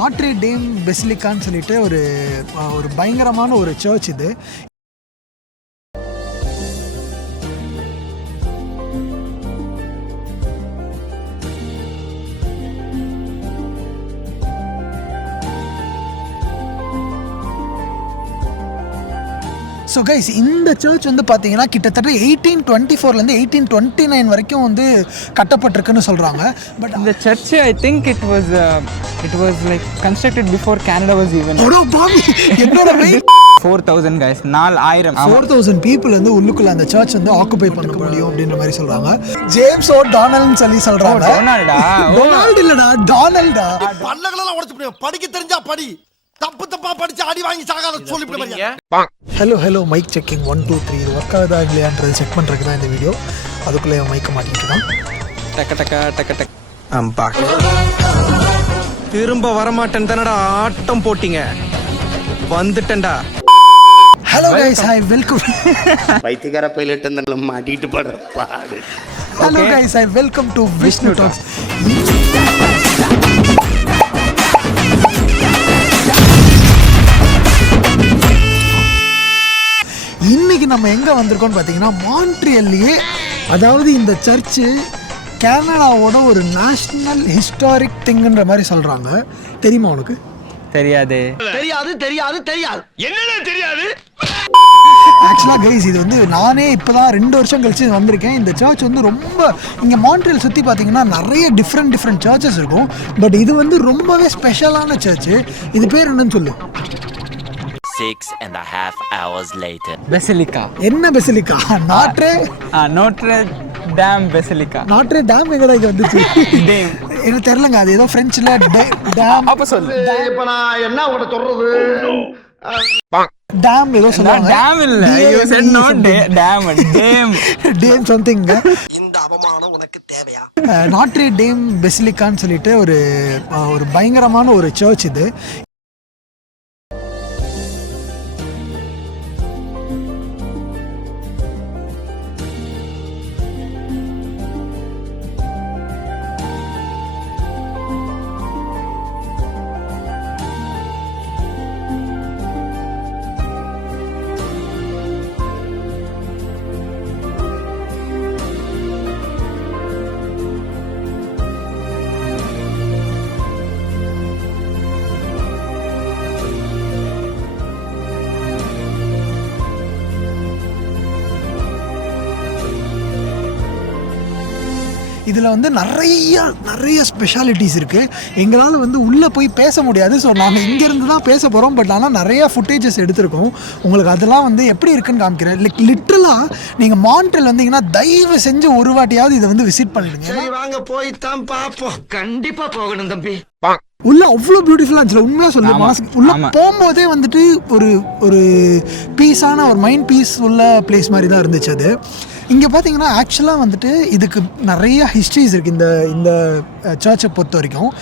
நாட்ரே dam பெசிலிக்கான்னு சொல்லிட்டு ஒரு பயங்கரமான ஒரு சர்ச் இது. ஸோ கைஸ், இந்த சர்ச் வந்து பார்த்தீங்கன்னா கிட்டத்தட்ட 1824லேருந்து 1829 வரைக்கும் வந்து கட்டப்பட்டிருக்குன்னு சொல்கிறாங்க. பட் இந்த church I think it was like constructed before Canada was even. என்னோட 4000 கைஸ், 4000 பீப்புள் வந்து உள்ளுக்குள்ள அந்த சர்ச் வந்து ஆக்குபை பண்ண முடியும் அப்படின்ற மாதிரி சொல்றாங்க. ஜேம்ஸ் ஓ டானல்ட்னு சொல்லி சொல்றாங்க. டொனால்ட் இல்லடா, டானல்டா. பல்லகளெல்லாம் உடைச்சு படிக்க தெரிஞ்சா படி, தப்பா படிச்சு அடி வாங்கி சாகாத சொல்லிவிடுறீங்க. ஹலோ மைக் செக்கிங் 1 2 3 இது ஒர்க் ஆகுதா இல்லையான்றது செக் பண்ணுறதுக்கு தான் இந்த வீடியோ. அதுக்குள்ளே மைக்கை மாட்டிக்கிட்டு தான் டக்க திரும்ப வரமாட்டேன் தானடா ஆட்டம் போட்டீங்க, வந்துட்டேன்டா. Hello guys, hi, welcome. பைத்தியக்கார பைலட் அந்த மாட்டிட்டு படுற பாடு. Hello guys, hi, welcome to Vishnu talks. இன்னைக்கு நம்ம எங்கே வந்திருக்கோம்னு பார்த்தீங்கன்னா மான்ட்ரியல்லையே, அதாவது இந்த சர்ச்சு கனடாவோட ஒரு நேஷ்னல் ஹிஸ்டாரிக் திங்குன்ற மாதிரி சொல்கிறாங்க. தெரியுமா உனக்கு? தெரியாது. என்னடா தெரியாது? ஆக்சுவலாக கைஸ், இது வந்து நானே இப்போ தான் 2 வருஷம் கழிச்சு வந்திருக்கேன். இந்த சர்ச் வந்து ரொம்ப, இங்கே மான்ட்ரியல் சுற்றி பார்த்தீங்கன்னா நிறைய டிஃப்ரெண்ட் சர்ச்சஸ் இருக்கும். பட் இது வந்து ரொம்பவே ஸ்பெஷலான சர்ச்சு. இது பேர் என்னன்னு சொல்லு. 6.5 hours later. பெசிலிக்கா. என்ன basilica? Notre Dame basilica. Notre Dame எங்கடா இங்க வந்துச்சு? டேம் எனக்கு தெரியலங்க, அது ஏதோ பிரெஞ்சுல டேம். அப்ப சொல்லு. இப்ப நான் என்ன உங்களை சொல்றது? டேம் ஏதோ சொல்றாங்க. டேம் இல்ல, you said not dam, dam something. இந்த அவமானம் உனக்கு தேவையா? நாட்ரே டேம் பெசிலிக்கான்னு சொல்லிட்டு ஒரு பயங்கரமான ஒரு சர்ச் இது. இதில் வந்து நிறைய ஸ்பெஷாலிட்டிஸ் இருக்குது. எங்களால் வந்து உள்ளே போய் பேச முடியாது. ஸோ நாங்கள் இங்கேருந்து தான் பேச போகிறோம். பட் ஆனால் நிறையா ஃபுட்டேஜஸ் எடுத்திருக்கோம். உங்களுக்கு அதெல்லாம் வந்து எப்படி இருக்குன்னு காமிக்கிறேன். லிட்ரலாக நீங்கள் மான்ட்ரியல் வந்தீங்கன்னா தயவு செஞ்சு ஒரு வாட்டியாவது இதை வந்து விசிட் பண்ணிடுங்க. வாங்க போய்தான் பார்ப்போம். கண்டிப்பா போகணும் தம்பி. உள்ள அவ்வளோ பியூட்டிஃபுல்லாக இருந்துச்சு. உண்மையாக சொல்ல மனசுக்கு உள்ள போகும்போதே வந்துட்டு ஒரு பீஸான ஒரு மைண்ட் பீஸ் உள்ள பிளேஸ் மாதிரி தான் இருந்துச்சு அது. இங்கே பார்த்தீங்கன்னா ஆக்சுவலாக வந்துட்டு இதுக்கு நிறைய ஹிஸ்ட்ரிஸ் இருக்குது இந்த சர்ச்சை பொறுத்த வரைக்கும்.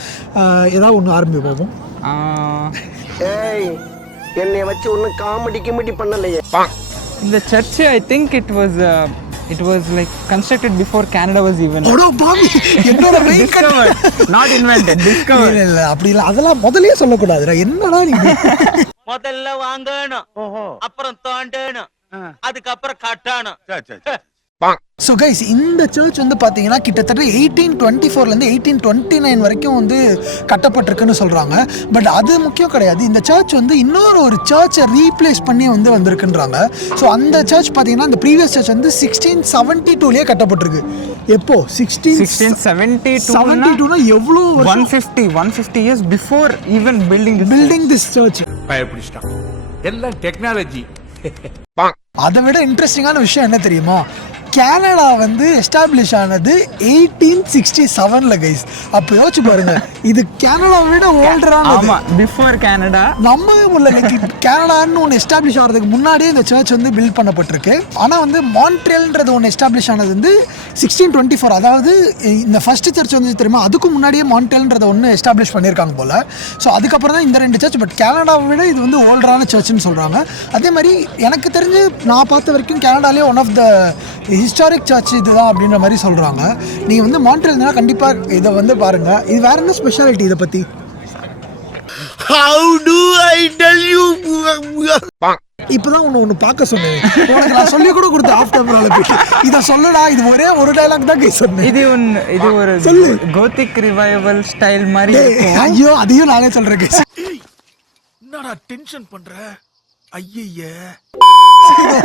ஏதாவது ஒன்று ஆரம்பி போகும். என்னை வச்சு ஒன்றும் காமெடி பண்ணலையே. இந்த church I think it was like constructed before Canada was even. என்னோட நாட் இன்வென்டட், டிஸ்கவர். இல்லை அப்படி இல்லை, அதெல்லாம் முதல்லயே சொல்லக்கூடாதுடா. என்னடா நீங்க முதல்ல வாங்கணும், அப்புறம் தோண்டணும், அதுக்கப்புறம் கட்டணும். ஸோ கைஸ், இந்த சர்ச் வந்து பார்த்தீங்கன்னா கிட்டத்தட்ட 1824லேருந்து 1829 வரைக்கும் வந்து கட்டப்பட்டிருக்குன்னு சொல்கிறாங்க. பட் அது முக்கியம் கிடையாது. இந்த சர்ச் வந்து இன்னொரு சர்ச்சை ரீப்ளேஸ் பண்ணி வந்திருக்குன்றாங்க. ஸோ அந்த சர்ச் பார்த்தீங்கன்னா இந்த ப்ரீவியஸ் சர்ச் வந்து 1672லேயே கட்டப்பட்டிருக்கு. எப்போ 1672னா எவ்வளோ 150 years before even building this church. பயப்பிடிச்சிட்டான். எல்லாம் டெக்னாலஜி. அதை விட இன்ட்ரெஸ்டிங்கான விஷயம் என்ன தெரியுமா? கனடா வந்து எஸ்டாப்ளிஷ் ஆனது 1867 கைஸ். அப்போ யோசிச்சு பாருங்க, இது கனடாவை விட ஓல்டரான. பிஃபோர் கனடா நம்பவே முடியல. கனடான்னு ஒன்று எஸ்டாப்ளிஷ் ஆகிறதுக்கு முன்னாடியே இந்த சர்ச் வந்து பில்ட் பண்ணப்பட்டிருக்கு. ஆனால் வந்து மான்ட்ரியல்ன்றது ஒன்று எஸ்டாப்ளிஷ் ஆனது வந்து 1624. அதாவது இந்த ஃபர்ஸ்ட் சர்ச் வந்து தெரியுமா, அதுக்கு முன்னாடியே மான்ட்ரியல்ன்றதை ஒன்று எஸ்டாப்ளிஷ் பண்ணியிருக்காங்க போல். ஸோ அதுக்கப்புறம் தான் இந்த 2 சர்ச். பட் கனடாவை விட இது வந்து ஓல்டரான சர்ச்னு சொல்கிறாங்க. அதே மாதிரி எனக்கு தெரிஞ்சு நான் பார்த்த வரைக்கும் கனடாலே one of the historic church இதுதான் அப்படின்ற மாதிரி சொல்கிறாங்க. நீங்கள் வந்து மான்ட்ரியல்னா கண்டிப்பாக இதை வந்து பாருங்கள். இது வேறு என்ன ஸ்பெஷாலிட்டி இதை பற்றி? How do I tell you? இப்பதான் ஒண்ணு பார்க்க சொன்னேன். உனக்கு நான் சொல்லி கூட கொடுத்தேன் ஆஃப் கேமரால போய். இத சொல்லடா, இது ஒரே ஒரு டயலாக் தான் சொன்னேன். இது ஒரு கோத்திக் ரிவைவல் ஸ்டைல் மாதிரி இருக்கும். ஐயோ அதையும் நானே சொல்றேன் guys. என்னடா டென்ஷன் பண்ற? ஐயையே.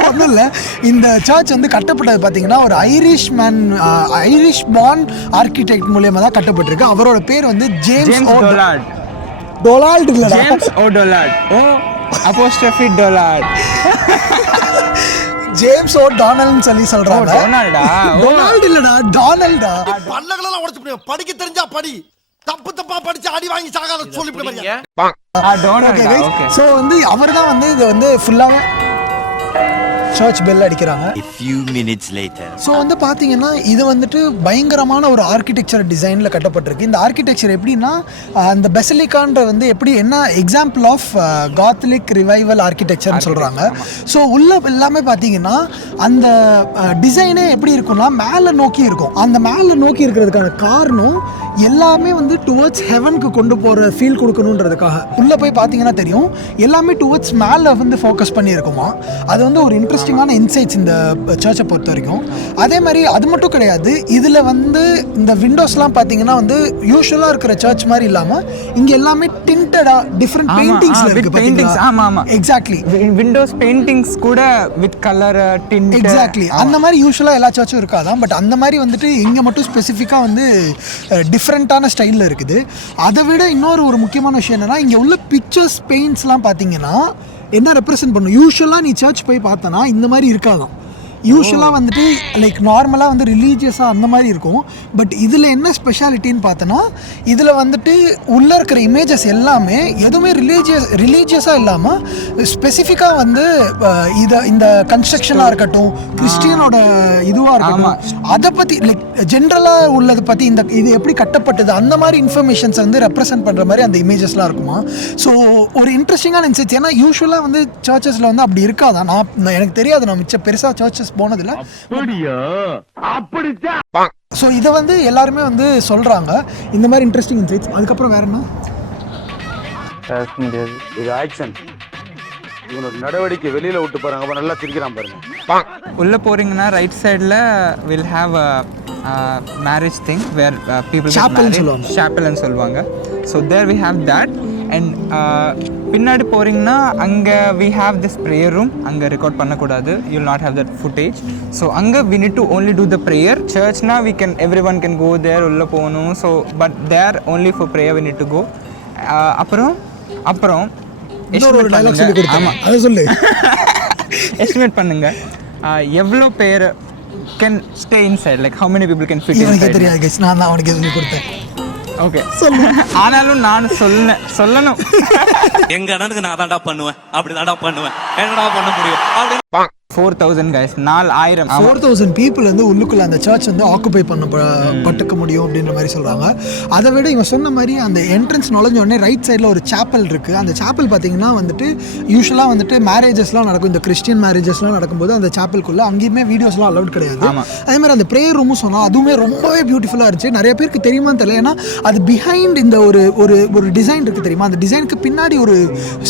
ஒன்றும் இல்லை, இந்த சர்ச் வந்து கட்டப்பட்டது பார்த்தீங்கன்னா ஒரு ஐரிஷ் பார்ன் ஆர்கிடெக்ட் மூலியமா தான் கட்டப்பட்டிருக்கு. அவரோட பேர் வந்து ஜேம்ஸ் டொனால்ட் இல்லடா, ஜேம்ஸ் ஓ டொனால்ட். ஓ அப்போஸ்ட்ரோஃபி டொனால்ட். ஜேம்ஸ் ஓ டொனால்ட்னு சொல்லி சொல்றாங்க. டொனால்ட் இல்லடா, டொனால்டா. பல்லகளெல்லாம் உடைச்சு போடுவேன். படிக்க தெரிஞ்சா படி, தப்பா படிச்சு அடி வாங்கி சாகாத சொல்லிவிட்டு பாருங்க. ஸோ வந்து அவர் தான் வந்து இது வந்து ஃபுல்லாக சர்ச் பெல் அடிக்கிறாங்க. A few minutes later. So வந்து பார்த்தீங்கன்னா இது வந்துட்டு பயங்கரமான ஒரு ஆர்கிடெக்சர் டிசைனில் கட்டப்பட்டிருக்கு. இந்த ஆர்கிடெக்சர் எப்படின்னா அந்த பெசிலிக்கான்ற வந்து எப்படி என்ன எக்ஸாம்பிள் ஆஃப் காத்தலிக் ரிவைவல் ஆர்கிடெக்சர்னு சொல்கிறாங்க. ஸோ உள்ள எல்லாமே பார்த்தீங்கன்னா அந்த டிசைனே எப்படி இருக்கும்னா மேலே நோக்கி இருக்கும். அந்த மேலே நோக்கி இருக்கிறதுக்கான காரணம் எல்லாமே வந்து டுவர்ட்ஸ் ஹெவனுக்கு கொண்டு போகிற ஃபீல் கொடுக்கணுன்றதுக்காக. உள்ளே போய் பார்த்தீங்கன்னா தெரியும் எல்லாமே டுவர்ட்ஸ் மேலே வந்து ஃபோக்கஸ் பண்ணியிருக்குமா. அது வந்து ஒரு இன்ட்ரெஸ்டிங்கான இன்சைட்ஸ் இந்த சர்ச்சை பொறுத்த வரைக்கும். அதே மாதிரி அது மட்டும் கிடையாது, இதில் வந்து இந்த விண்டோஸ்லாம் பார்த்தீங்கன்னா வந்து யூஸ்வலாக இருக்கிற சர்ச் மாதிரி இல்லாமல் இங்கே எல்லாமே டிண்டடாக டிஃப்ரெண்ட் பெயிண்டிங்ஸில் இருக்குது. ஆமாம் எக்ஸாக்ட்லி. விண்டோஸ் பெயிண்டிங்ஸ் கூட வித் கலர் டிண்ட். எக்ஸாக்ட்லி அந்த மாதிரி யூஸ்வலாக எல்லா சர்ச்சும் இருக்காதான். பட் அந்த மாதிரி வந்துட்டு இங்கே மட்டும் ஸ்பெசிஃபிக்காக வந்து டிஃப்ரெண்ட்டான ஸ்டைலில் இருக்குது. அதை விட இன்னொரு முக்கியமான விஷயம் என்னென்னா இங்கே உள்ள பிக்சர்ஸ் பெயிண்ட்ஸ்லாம் பார்த்தீங்கன்னா என்ன ரெப்ரசென்ட் பண்ணும். யூஸ்வலாக நீ சர்ச் போய் பார்த்தனா இந்த மாதிரி இருக்காதான். யூஸ்வலாக வந்துட்டு லைக் நார்மலாக வந்து ரிலீஜியஸாக அந்த மாதிரி இருக்கும். பட் இதில் என்ன ஸ்பெஷாலிட்டின்னு பார்த்தோன்னா இதில் வந்துட்டு உள்ளே இருக்கிற இமேஜஸ் எல்லாமே எதுவுமே ரிலீஜியஸாக இல்லாமல் ஸ்பெசிஃபிக்காக வந்து இந்த கன்ஸ்ட்ரக்ஷனாக இருக்கட்டும், கிறிஸ்டியனோட இதுவாக இருக்கட்டும், அதை பற்றி லைக் ஜென்ரலாக உள்ளதை பற்றி இது எப்படி கட்டப்பட்டது அந்த மாதிரி இன்ஃபர்மேஷன்ஸை வந்து ரெப்ரசென்ட் பண்ணுற மாதிரி அந்த இமேஜஸ்லாம் இருக்குமா. ஸோ ஒரு இன்ட்ரெஸ்டிங்கான இன்சைட்ஸ். ஏன்னா யூஸ்வலாக வந்து சர்ச்சஸில் வந்து அப்படி இருக்காதான். எனக்கு தெரியாது, நான் மிச்சம் பெருசாக சர்ச்சஸ் போனதில்ல. ஸோ இதை வந்து எல்லாருமே வந்து சொல்றாங்க இந்த மாதிரி இன்ட்ரெஸ்டிங் இன்சைட்ஸ். அதுக்கப்புறம் வேற என்ன இது ஆக்ஷன். இவனோட நடவடிக்கை வெளியில விட்டு பாருங்க, அப்ப நல்லா சிரிக்கிறான் பாருங்க. உள்ள போறீங்கன்னா ரைட் சைடுல will have marriage thing where people சாப்பல்னு சொல்லுவாங்க. So there we have that. And பின்னாடி போகிறீங்கன்னா அங்கே we have this prayer room. அங்கே ரெக்கார்ட் பண்ணக்கூடாது, you will not have that footage. So அங்கே we need to only do the prayer. சர்ச்னா every one can go there, உள்ளே போகணும். So but there only for prayer we need to go. அப்புறம் estimate பண்ணுங்க எவ்வளோ பேர் can stay inside, like how many people can fit inside. தெரியாது, நான் தான் அவனுக்கு சொல்லி கொடுத்தேன். ஓகே, ஆனாலும் நான் சொல்லணும். எங்க அண்ணனுக்கு நான் தான்டா பண்ணுவேன், அப்படி தான்டா பண்ணுவேன், என்னடா பண்ண முடியும் அப்படி. 4,000 guys, 4,000 4,000 பீப்புள் வந்து உள்ளுக்குள்ள அந்த சர்ச் வந்து ஆக்குபை பட்டுக்க முடியும் அப்படின்ற மாதிரி சொல்றாங்க. அதை விட இவன் சொன்ன மாதிரி அந்த என்ட்ரன்ஸ் நுழைஞ்ச உடனே ரைட் சைடில் ஒரு சாப்பல் இருக்கு. அந்த சாப்பல் பார்த்தீங்கன்னா வந்துட்டு யூஸ்வலாக வந்துட்டு மேரேஜஸ்லாம் நடக்கும், இந்த கிறிஸ்டியன் மேரேஜஸ்லாம் நடக்கும்போது அந்த சாப்பலுக்குள்ள அங்கேயுமே வீடியோஸ்லாம் அலௌட் கிடையாது. அதே மாதிரி அந்த ப்ரேயர் ரூமும் சொன்னால் அதுவுமே ரொம்பவே பியூட்டிஃபுல்லாக இருந்துச்சு. நிறைய பேருக்கு தெரியுமான்னு தெரியல, ஏன்னா அது பிஹைண்ட் இந்த ஒரு டிசைன் இருக்குது தெரியுமா. அந்த டிசைனுக்கு பின்னாடி ஒரு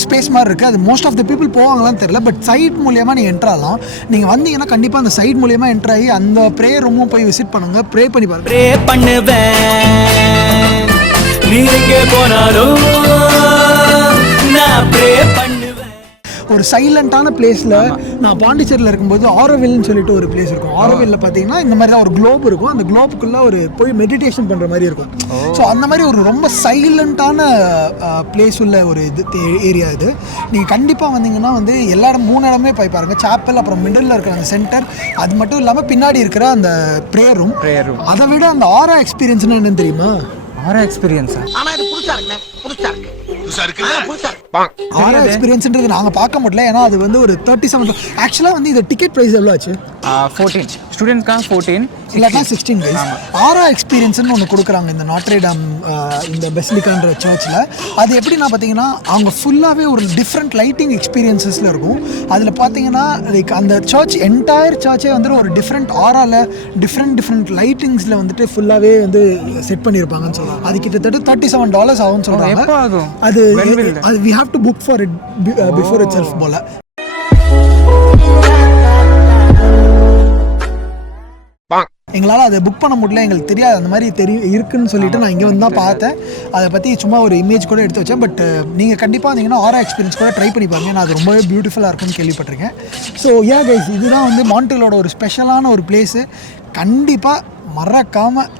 ஸ்பேஸ் மாதிரி இருக்குது. அது மோஸ்ட் ஆஃப் த பீப்புள் போவாங்களான்னு தெரியல, பட் சைட் மூலியமாக நீங்கள் என்ட்ராலாம். நீங்கள் வந்தீங்கன்னா கண்டிப்பாக அந்த சைட் மூலியமாக என்ட்ரு ஆகி அந்த ப்ரேயர் ரூமும் போய் விசிட் பண்ணுங்க, ப்ரே பண்ணி பாருங்க. ப்ரே பண்ணுவேன், நீ எங்கே போனாலும் நான் ப்ரே பண்ணுவேன். ஒரு சைலண்டான பிளேஸில் நான் பாண்டிச்சேரியில் இருக்கும்போது ஆரோவில்னு சொல்லிட்டு ஒரு பிளேஸ் இருக்கும். ஆரோவில்ல பார்த்தீங்கன்னா இந்த மாதிரி தான் ஒரு குளோப் இருக்கும். அந்த குளோப்புக்குள்ளே போய் மெடிடேஷன் பண்ணுற மாதிரி இருக்கும். ஸோ அந்த மாதிரி ஒரு ரொம்ப சைலண்டான பிளேஸ் உள்ள ஒரு ஏரியா இது. நீங்கள் கண்டிப்பாக வந்தீங்கன்னா வந்து எல்லா இடம் 3 இடமே போய் பாருங்கள். சாப்பல், அப்புறம் மிடில் இருக்கிற அந்த சென்டர், அது மட்டும் இல்லாமல் பின்னாடி இருக்கிற அந்த ப்ரேயர் ரூம். அதை விட அந்த ஆரா எக்ஸ்பீரியன்ஸ்னா என்னன்னு தெரியுமா? ஆரா எக்ஸ்பீரியன்ஸா? ஆனா இது புதுசா இருக்குண்ணே, புதுசா இருக்கு. ஆரா எக்ஸ்பீரியன்ஸ்ன்றது நாங்கள் பார்க்க முடியல, ஏன்னா அது வந்து ஒரு 37. ஆக்சுவலாக வந்து இது டிக்கெட் ப்ரைஸ் எவ்வளோ ஆச்சு? ஸ்டூடெண்ட்ஸ்க்காக 14. இல்லாட்டா 16 கைஸ். ஆரா எக்ஸ்பீரியன்ஸ்னு ஒன்று கொடுக்குறாங்க இந்த நாட்ரேடாம் இந்த பெசிலிக்கான்ற சர்ச்சில். அது எப்படின்னா பார்த்தீங்கன்னா அவங்க ஃபுல்லாகவே ஒரு டிஃப்ரெண்ட் லைட்டிங் எக்ஸ்பீரியன்ஸஸில் இருக்கும். அதில் பார்த்தீங்கன்னா லைக் அந்த சர்ச் என்டையர் சர்ச்சே வந்துட்டு ஒரு டிஃப்ரெண்ட் ஆராவில் டிஃப்ரெண்ட் லைட்டிங்ஸில் வந்துட்டு ஃபுல்லாகவே வந்து செட் பண்ணியிருப்பாங்கன்னு சொல்லுவாங்க. அது கிட்டத்தட்ட $37 ஆகும்னு சொல்கிறாங்க. எப்போ ஆகும்? அது we have to book for it before itself போல. எங்களால் அதை புக் பண்ண முடியல, எங்களுக்கு தெரியாது அந்த மாதிரி இருக்குன்னு சொல்லிட்டு நான் இங்கே வந்து தான் பார்த்தேன். அதை பற்றி சும்மா ஒரு இமேஜ் கூட எடுத்து வச்சேன். பட் நீங்கள் கண்டிப்பாக வந்தீங்கன்னா ஆரா எக்ஸ்பீரியன்ஸ் கூட ட்ரை பண்ணி பாருங்க. நான் அது ரொம்பவே பியூட்டிஃபுல்லாக இருக்குன்னு கேள்விப்பட்டிருக்கேன். ஸோ கைஸ், இதுதான் வந்து மான்ட்ரியலோட ஒரு ஸ்பெஷலான ஒரு பிளேஸு. கண்டிப்பாக மறக்காமல்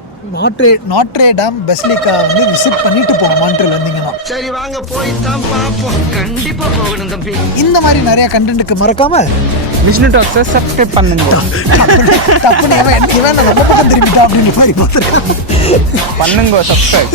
நாட்ரேடாம் பெசிலிக்கா வந்து விசிட் பண்ணிட்டு போங்க மான்ட்ரியல் வந்தீங்கன்னா. சரி வாங்க போய் தான் பாப்போம். கண்டிப்பா போகணும் தம்பி. இந்த மாதிரி நிறைய கண்டென்ட்டுக்கு மறக்காம விஷ்ணு டாக்ஸை சப்ஸ்கிரைப் பண்ணுங்க. தப்புன்னு இவன் நம்ம பக்கம் திரும்பிட்டா அப்படின்ற மாதிரி பார்த்துருக்கேன். பண்ணுங்க சப்ஸ்கிரைப்.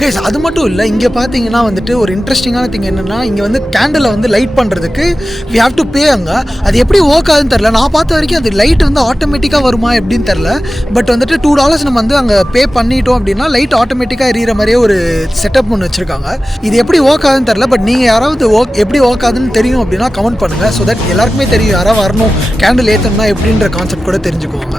கைஸ், அது மட்டும் இல்லை, இங்கே பார்த்தீங்கன்னா வந்துட்டு ஒரு இன்ட்ரெஸ்டிங்கான திங் என்னென்னா, இங்கே வந்து கேண்டிலை வந்து லைட் பண்ணுறதுக்கு we have to pay. அங்கே அது எப்படி ஒர்க் ஆகுதுன்னு தெரில. நான் பார்த்த வரைக்கும் அது லைட் வந்து ஆட்டோமேட்டிக்காக வருமா எப்படின்னு தெரில. பட் வந்துட்டு $2 நம்ம வந்து அங்கே பே பண்ணிட்டோம் அப்படின்னா லைட் ஆட்டோமேட்டிக்காக எரியிற மாதிரியே ஒரு செட்டப் ஒன்று வச்சுருக்காங்க. இது எப்படி ஒர்க் ஆகுதுன்னு தெரில. பட் நீங்கள் யாராவது எப்படி ஒர்க் ஆகுதுன்னு தெரியும் அப்படின்னா கமெண்ட் பண்ணுங்கள். ஸோ தட் எல்லாருக்குமே தெரியும், யாராவது வரணும் கேண்டில் ஏற்றணும்னா எப்படின்ற கான்செப்ட் கூட தெரிஞ்சுக்குவாங்க.